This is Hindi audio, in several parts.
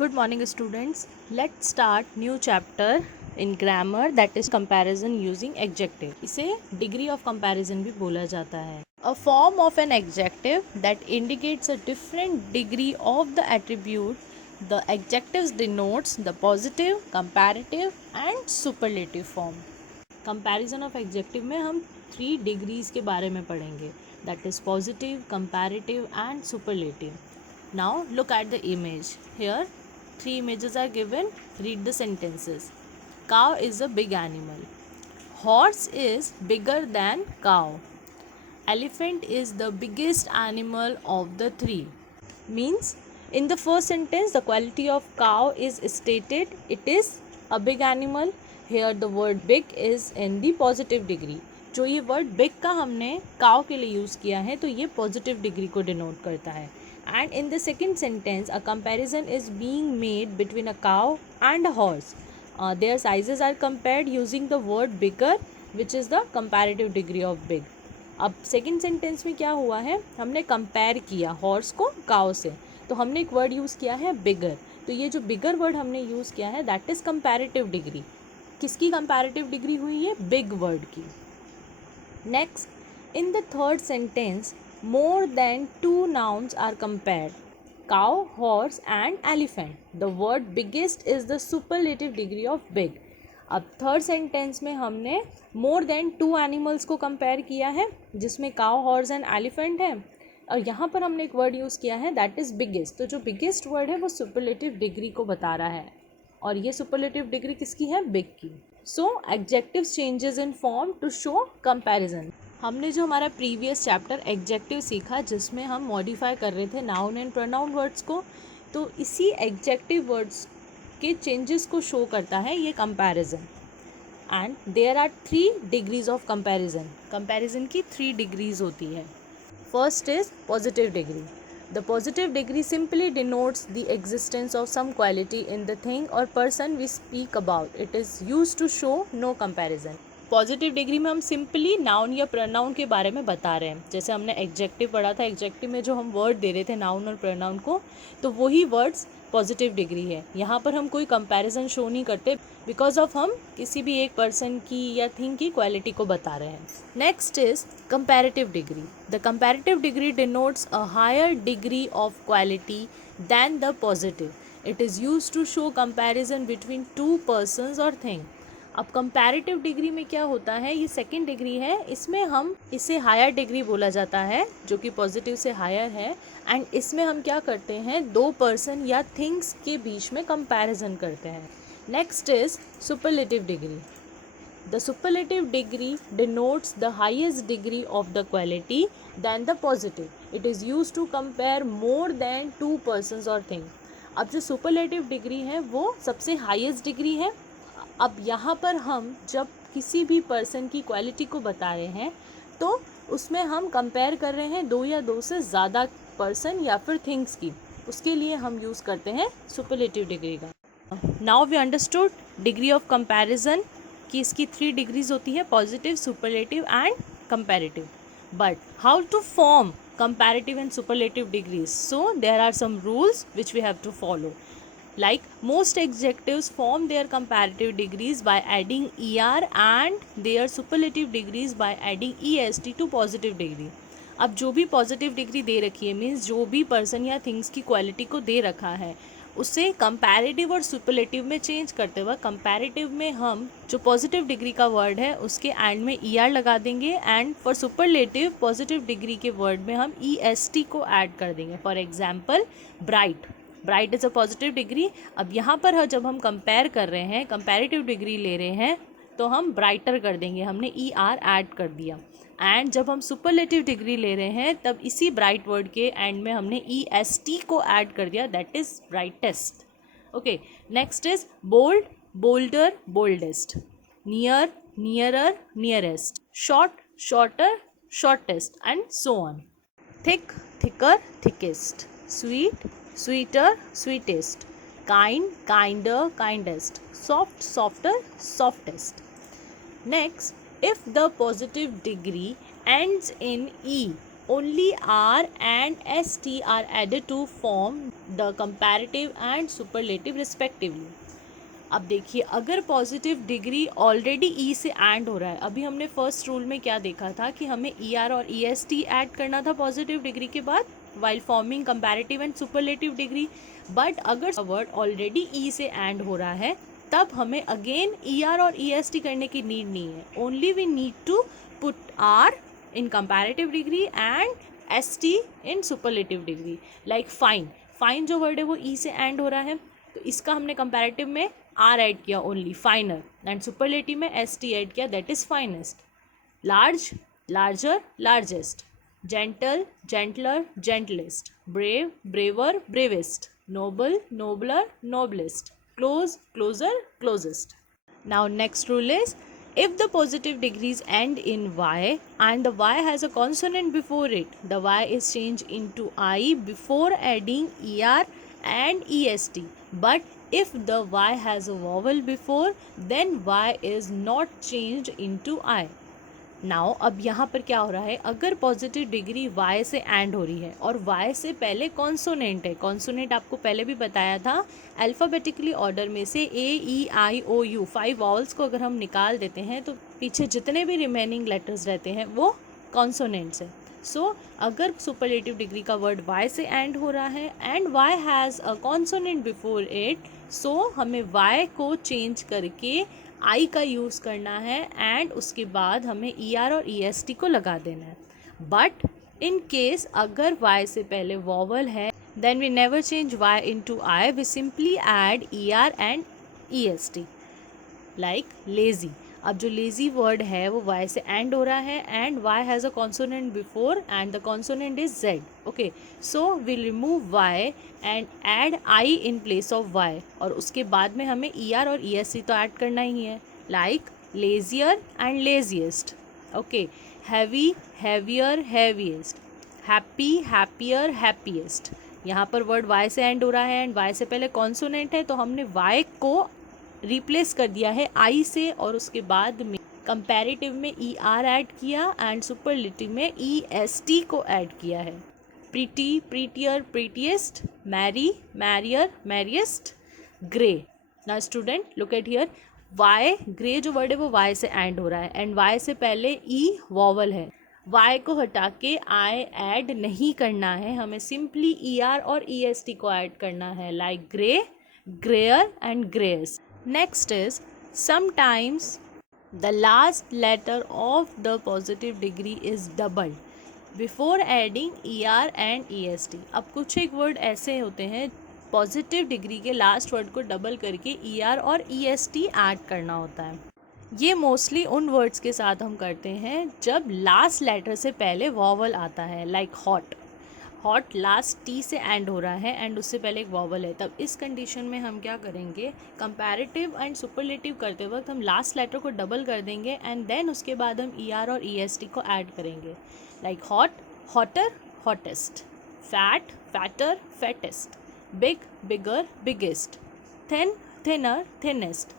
Good morning students. Let's start new chapter in grammar that is comparison using adjective. इसे degree of comparison भी बोला जाता है. A form of an adjective that indicates a different degree of the attribute. The adjectives denotes the positive, comparative and superlative form. Comparison of adjective में हम 3 degrees के बारे में पढ़ेंगे. That is positive, comparative and superlative. Now look at the image. Here 3 images are given. Read the sentences. Cow is a big animal. Horse is bigger than cow. Elephant is the biggest animal of the 3. Means in the first sentence the quality of cow is stated. It is a big animal. Here the word big is in the positive degree. जो ये वर्ड बिग का हमने काव के लिए यूज़ किया है तो ये पॉजिटिव डिग्री को डिनोट करता है. And in the second sentence, a comparison is being made between a cow and a horse. Their sizes are compared using the word bigger, which is the comparative degree of big. अब सेकेंड सेंटेंस में क्या हुआ है, हमने कंपेयर किया हॉर्स को काउ से, तो हमने एक वर्ड यूज़ किया है बिगर. तो ये जो बिगर वर्ड हमने यूज़ किया है दैट इज़ कंपैरेटिव डिग्री. किसकी कंपैरेटिव डिग्री हुई है? बिग वर्ड की. Next, in the third sentence more than 2 nouns are compared: cow, horse and elephant. The word biggest is the superlative degree of big. अब थर्ड सेंटेंस में हमने more than 2 animals को कंपेयर किया है जिसमें cow, horse and elephant है, और यहाँ पर हमने एक वर्ड यूज़ किया है दैट इज़ बिगेस्ट. तो जो बिगेस्ट वर्ड है वो सुपरलेटिव डिग्री को बता रहा है और ये सुपरलेटिव डिग्री किसकी है? बिग की. So adjectives changes in form to show comparison. हमने जो हमारा प्रीवियस चैप्टर एग्जेक्टिव सीखा जिसमें हम मॉडिफाई कर रहे थे नाउन एंड प्रोनाउन वर्ड्स को, तो इसी एग्जेक्टिव वर्ड्स के चेंजेस को शो करता है ये comparison. And there are 3 degrees of comparison. Comparison की 3 डिग्रीज होती है. First is positive degree. The positive degree simply denotes the existence of some quality in the thing or person we speak about. It is use to show no comparison. Positive degree में हम सिंपली नाउन या प्रोनाउन के बारे में बता रहे हैं. जैसे हमने एग्जेक्टिव पढ़ा था, एग्जेक्टिव में जो हम वर्ड दे रहे थे नाउन और प्रोनाउन को, तो वही वर्ड्स पॉजिटिव डिग्री है. यहाँ पर हम कोई कंपैरिजन शो नहीं करते बिकॉज ऑफ हम किसी भी एक पर्सन की या थिंग की क्वालिटी को बता रहे हैं. Next is comparative degree. The comparative degree denotes a higher degree of quality than the positive. It is use to show comparison between 2 persons और थिंग. अब कंपैरेटिव डिग्री में क्या होता है, ये सेकेंड डिग्री है, इसमें हम इसे हायर डिग्री बोला जाता है जो कि पॉजिटिव से हायर है. एंड इसमें हम क्या करते हैं, 2 पर्सन या थिंग्स के बीच में कंपैरिजन करते हैं. Next is superlative degree. The superlative degree denotes the highest degree of the quality than the positive. It is use to compare more than 2 persons और थिंग. अब जो सुपरलेटिव डिग्री है वो सबसे हाईएस्ट डिग्री है. अब यहाँ पर हम जब किसी भी पर्सन की क्वालिटी को बता रहे हैं तो उसमें हम कंपेयर कर रहे हैं 2 या 2 से ज़्यादा पर्सन या फिर थिंग्स की. उसके लिए हम यूज़ करते हैं सुपरलेटिव डिग्री का. Now we understood degree of comparison कि इसकी 3 डिग्रीज होती है, positive, superlative and comparative. But how to form comparative and superlative degrees? So there are some rules which we have to follow. Like most adjectives form their comparative degrees by adding er and their superlative degrees by adding est to positive degree. अब जो भी पॉजिटिव डिग्री दे रखी है मीन्स जो भी पर्सन या थिंग्स की क्वालिटी को दे रखा है उसे कंपैरेटिव और सुपरलेटिव में चेंज करते हुए कंपैरेटिव में हम जो पॉजिटिव डिग्री का वर्ड है उसके एंड में er लगा देंगे and for superlative positive degree के वर्ड में हम est को ऐड कर देंगे. For example bright. Bright is a positive degree. अब यहाँ पर जब हम कंपेयर कर रहे हैं, कंपैरेटिव डिग्री ले रहे हैं, तो हम ब्राइटर कर देंगे, हमने er ऐड कर दिया. एंड जब हम सुपरलेटिव डिग्री ले रहे हैं तब इसी ब्राइट वर्ड के एंड में हमने est को ऐड कर दिया, that is brightest. Okay, next is bold, bolder, boldest. Near, nearer, nearest. Short, shorter, shortest and so on. Thick, thicker, thickest. Sweet, sweeter, sweetest. Kind, kinder, kindest. Soft, softer, softest. Next, if the positive degree ends in e, only R and ST are added to form the comparative and superlative respectively. अब देखिए, अगर पॉजिटिव डिग्री ऑलरेडी ई से एंड हो रहा है, अभी हमने फर्स्ट रूल में क्या देखा था कि हमें ई आर और ई एस टी ऐड करना था पॉजिटिव डिग्री के बाद while forming comparative and superlative degree. But अगर वर्ड ऑलरेडी ई से एंड हो रहा है तब हमें अगेन ई आर और ई एस टी करने की नीड नहीं है, only we need to put R in comparative degree and S T in superlative degree. Like fine, fine जो वर्ड है वो ई से एंड हो रहा है तो इसका हमने कंपैरेटिव में आर ऐड किया ओनली, फाइनर, एंड सुपरलेटिव में एस टी ऐड किया, that is finest. Large, larger, largest. Gentle, gentler, gentlest. Brave, braver, bravest. Noble, nobler, noblest। Close, closer, closest। Now next rule is, if the positive degrees end in y and the y has a consonant before it, the y is changed into I before adding er and est. But if the y has a vowel before, then y is not changed into I. Now अब यहाँ पर क्या हो रहा है, अगर पॉजिटिव डिग्री y से एंड हो रही है और y से पहले कॉन्सोनेंट है, कॉन्सोनेंट आपको पहले भी बताया था, अल्फ़ाबेटिकली ऑर्डर में से ए ई आई ओ यू 5 वॉवल्स को अगर हम निकाल देते हैं तो पीछे जितने भी रिमेनिंग लेटर्स रहते हैं वो कॉन्सोनेंट्स है। सो अगर सुपरलेटिव डिग्री का वर्ड y से एंड हो रहा है and y has a consonant before it, so हमें y को चेंज करके आई का यूज़ करना है एंड उसके बाद हमें ई आर और ई एस टी को लगा देना है। बट इन केस अगर y से पहले वॉवल है then we never change y into I, we simply add E R and E S T. Like lazy, अब जो लेज़ी वर्ड है वो y से एंड हो रहा है and y has a consonant before and the consonant is z। Okay, so we remove y and add i in place of y, और उसके बाद में हमें ई आर और ई एस सी तो ऐड करना ही है। Like leisure and laziest. Okay, heavy, heavier, heaviest. Happy, happier, happiest. यहाँ पर वर्ड y से एंड हो रहा है एंड y से पहले कॉन्सोनेंट है तो हमने y को रिप्लेस कर दिया है आई से और उसके बाद में कंपैरेटिव में ई आर ऐड किया एंड सुपरलेटिव में ई एस टी को ऐड किया है। Pretty, prettier, prettiest. Merry, merrier, merriest. Grey. ना student look at here, Y, grey जो वर्ड है वो वाई से एंड हो रहा है एंड वाई से पहले ई वॉवल है, वाई को हटा के आई ऐड नहीं करना है, हमें सिंपली ई आर और ई एस टी को ऐड करना है। Like grey, ग्रेयर and grace. Next is, sometimes the last letter of the positive degree is doubled before adding ER and EST। अब कुछ एक वर्ड ऐसे होते हैं पॉजिटिव डिग्री के लास्ट वर्ड को डबल करके ER और EST ऐड करना होता है। ये मोस्टली उन वर्ड्स के साथ हम करते हैं जब लास्ट लेटर से पहले वॉवल आता है। Like hot, hot last T से एंड हो रहा है एंड उससे पहले एक वॉवल है, तब इस कंडीशन में हम क्या करेंगे, कंपैरेटिव एंड सुपरलेटिव करते वक्त हम लास्ट लेटर को डबल कर देंगे एंड देन उसके बाद हम ई आर और ई एस टी को ऐड करेंगे। Like hot, hotter, hottest. Fat, fatter, fattest. Big, bigger, biggest. Thin, thinner, thinnest.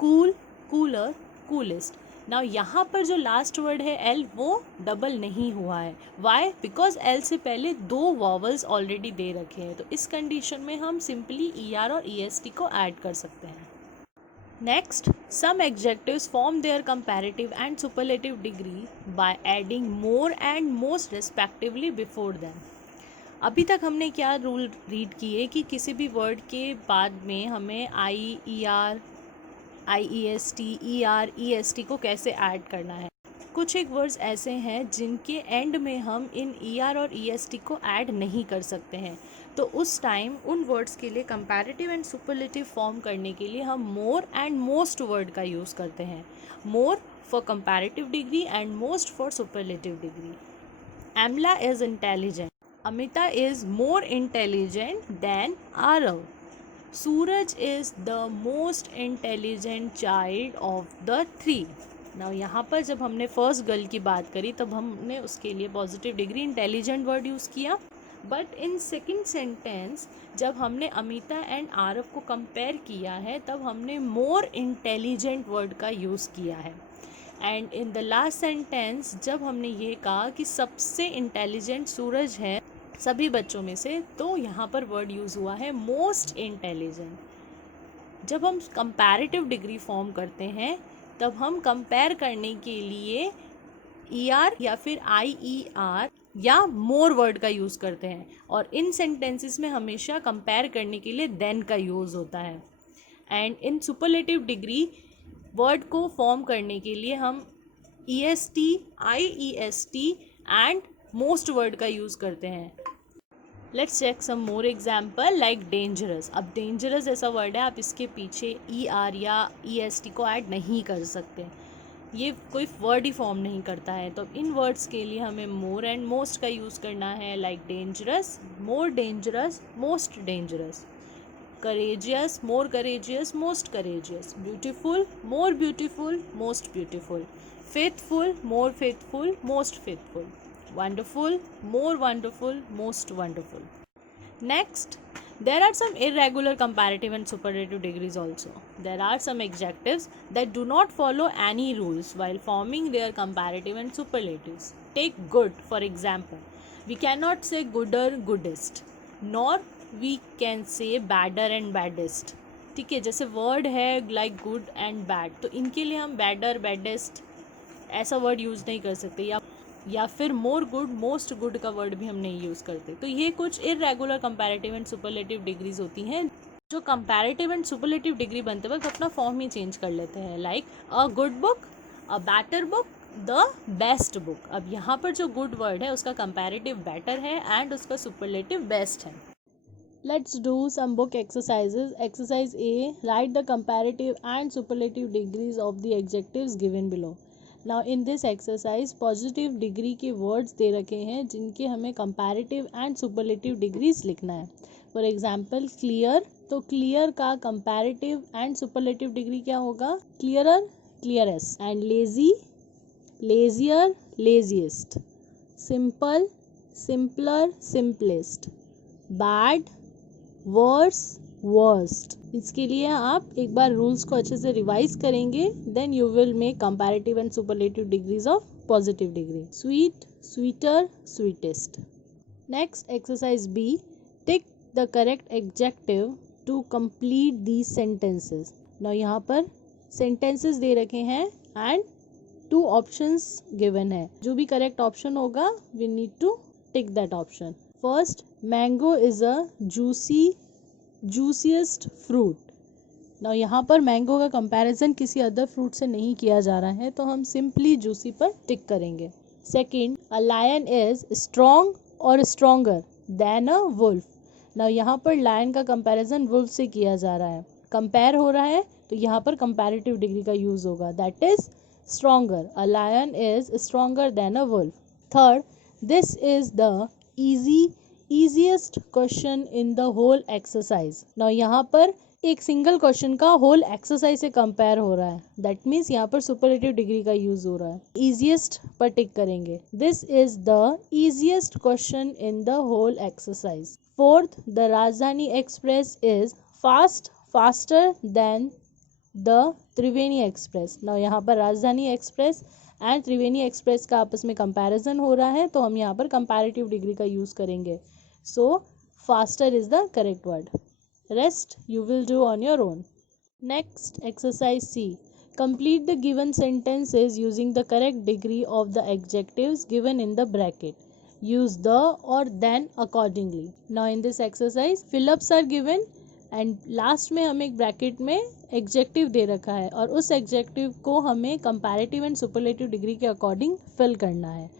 Cool, cooler, coolest. Now यहाँ पर जो लास्ट वर्ड है एल वो डबल नहीं हुआ है, वाई, बिकॉज एल से पहले 2 वॉवल्स ऑलरेडी दे रखे हैं, तो इस कंडीशन में हम सिंपली ई आर और ई एस टी को ऐड कर सकते हैं। Next, some adjectives form their comparative and superlative degree by adding more and most respectively before them. अभी तक हमने क्या रूल रीड किए कि किसी भी वर्ड के बाद में हमें I, E R, I E S T, E R, E S T को कैसे ऐड करना है। कुछ एक वर्ड्स ऐसे हैं जिनके एंड में हम इन ई आर और ई एस टी को ऐड नहीं कर सकते हैं, तो उस टाइम उन वर्ड्स के लिए कंपैरेटिव एंड सुपरलेटिव फॉर्म करने के लिए हम मोर एंड मोस्ट वर्ड का यूज़ करते हैं। More for comparative degree and most for superlative degree. Amla is intelligent, Amita is more intelligent than Aarav. Suraj is the most intelligent child of the 3। Now यहाँ पर जब हमने फर्स्ट गर्ल की बात करी तब हमने उसके लिए positive degree intelligent word use किया, बट इन सेकेंड सेंटेंस जब हमने अमिता एंड आरव को कंपेयर किया है तब हमने मोर इंटेलिजेंट वर्ड का यूज़ किया है। And in the last sentence जब हमने ये कहा कि सबसे इंटेलिजेंट सूरज है सभी बच्चों में से, तो यहाँ पर वर्ड यूज़ हुआ है मोस्ट इंटेलिजेंट। जब हम कंपैरेटिव डिग्री फॉर्म करते हैं तब हम कंपेयर करने के लिए ER या फिर IER या मोर वर्ड का यूज़ करते हैं, और इन सेंटेंसेस में हमेशा कंपेयर करने के लिए देन का यूज़ होता है। And in superlative degree word को फॉर्म करने के लिए हम EST, IEST and most word का यूज़ करते हैं। Let's check some more example like dangerous. अब डेंजरस ऐसा वर्ड है, आप इसके पीछे ER या EST को ऐड नहीं कर सकते, ये कोई वर्ड ही फॉर्म नहीं करता है। तो इन वर्ड्स के लिए हमें मोर एंड मोस्ट का यूज़ करना है, like dangerous, more dangerous, most dangerous. Courageous, more courageous, most courageous. Beautiful, more beautiful, most beautiful. Faithful, more faithful, most faithful. Wonderful, more wonderful, most wonderful. Next, there are some irregular comparative and superlative degrees also. There are some adjectives that do not follow any rules while forming their comparative and superlatives. Take good, for example. We cannot say gooder, goodest, nor we can say badder and baddest. ठीक है, जैसे वर्ड है लाइक गुड एंड बैड, तो इनके लिए हम बैडर, बैडेस्ट ऐसा वर्ड यूज़ नहीं कर सकते, या फिर मोर गुड, मोस्ट गुड का वर्ड भी हम नहीं यूज़ करते। तो ये कुछ irregular comparative and superlative degrees होती हैं जो कंपैरेटिव एंड सुपरलेटिव डिग्री बनते वक्त अपना फॉर्म ही चेंज कर लेते हैं, like a good book, a better book, the best book. अब यहाँ पर जो गुड वर्ड है उसका कंपैरेटिव बेटर है एंड उसका सुपरलेटिव बेस्ट है। Let's do some book exercises. Exercise A, write the comparative and superlative degrees of the adjectives given below. Now in this exercise positive degree के वर्ड्स दे रखे हैं जिनके हमें कंपैरेटिव एंड सुपरलेटिव डिग्रीज लिखना है। फॉर एग्जांपल क्लियर, तो क्लियर का कंपैरेटिव एंड सुपरलेटिव डिग्री क्या होगा? Clearer, clearest. And lazy, lazier, laziest. Simple, simpler, simplest. Bad, worse, worst. इसके लिए आप एक बार रूल्स को अच्छे से रिवाइज करेंगे, then you will make comparative and superlative degrees of positive degree. Sweet, sweeter, sweetest. Next exercise B, tick the correct adjective to complete these sentences. Now यहाँ पर सेंटेंसेस दे रखे हैं एंड 2 ऑप्शंस गिवन है, जो भी करेक्ट ऑप्शन होगा we need to tick that option. First, mango is a juiciest fruit. Now यहाँ पर मैंगो का कंपैरिजन किसी अदर फ्रूट से नहीं किया जा रहा है, तो हम सिंपली जूसी पर टिक करेंगे। Second, a lion is strong or stronger than a wolf. Now यहाँ पर लायन का कंपैरिजन वुल्फ से किया जा रहा है, कंपेयर हो रहा है, तो यहाँ पर कंपैरेटिव डिग्री का यूज होगा, that is stronger. A lion is stronger than a wolf. Third, this is the easiest question in the whole exercise. Now यहाँ पर एक सिंगल क्वेश्चन का होल एक्सरसाइज से कंपेयर हो रहा है, दैट मीन्स यहाँ पर सुपरलेटिव डिग्री का यूज हो रहा है। ईजिएस्ट पर टिक करेंगे, this is the easiest question in the whole exercise. Fourth, the Rajdhani Express is faster than the Triveni Express. Now यहाँ पर राजधानी एक्सप्रेस एंड त्रिवेणी एक्सप्रेस का आपस में कंपैरिजन हो रहा है, तो हम यहाँ पर कंपैरेटिव डिग्री का यूज करेंगे। So faster is the correct word, rest you will do on your own. Next, exercise C. Complete the given sentences using the correct degree of the adjectives given in the bracket. Use the or then accordingly. Now in this exercise, fill-ups are given and last में हमें एक ब्रैकेट में एग्जेक्टिव दे रखा है और उस एग्जेक्टिव को हमें कंपैरेटिव एंड सुपरलेटिव डिग्री के अकॉर्डिंग फिल करना है।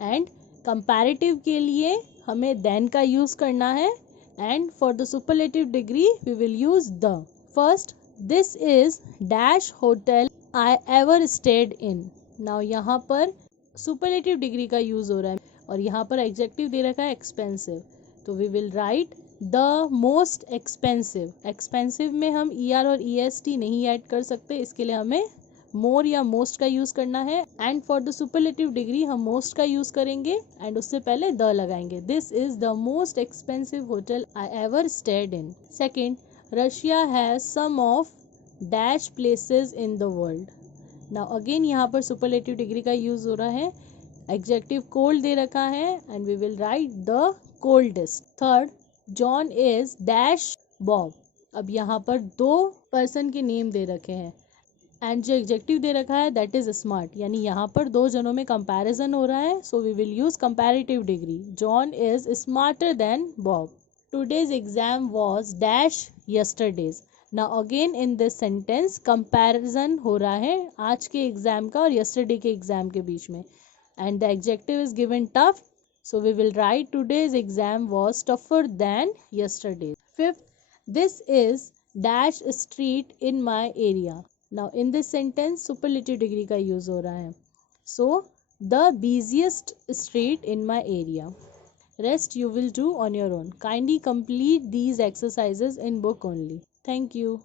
एंड कंपैरेटिव के लिए हमें देन का यूज़ करना है, and for the superlative degree we will use the. First, this is dash hotel I ever stayed in. Now यहाँ पर superlative degree का यूज़ हो रहा है और यहाँ पर adjective दे रखा है expensive, तो we will write the most expensive. expensive में हम ER और EST नहीं ऐड कर सकते, इसके लिए हमें मोर या मोस्ट का यूज करना है। And for the superlative degree हम मोस्ट का यूज करेंगे एंड उससे पहले द लगाएंगे। This is the most expensive hotel I ever stayed in. Second, Russia has some of dash places in the world. Now again यहाँ पर सुपरलेटिव डिग्री का यूज हो रहा है. एडजेक्टिव कोल्ड दे रखा है and we will write the coldest. Third, John is dash Bob. अब यहाँ पर दो पर्सन के नेम दे रखे हैं एंड जो एडजेक्टिव दे रखा है दैट इज स्मार्ट, यानी यहाँ पर दो जनों में कंपैरिजन हो रहा है. So we will use comparative degree. John is smarter than Bob. Today's exam was dash yesterday's. Now again in this sentence comparison हो रहा है आज के एग्जाम का और यस्टरडे के एग्जाम के बीच में and the adjective is given tough, so we will write today's exam was tougher than yesterday's. Fifth, this is dash street in my area. Now in this sentence superlative degree का use हो रहा है. So the busiest street in my area. Rest you will do on your own. Kindly complete these exercises in book only. Thank you.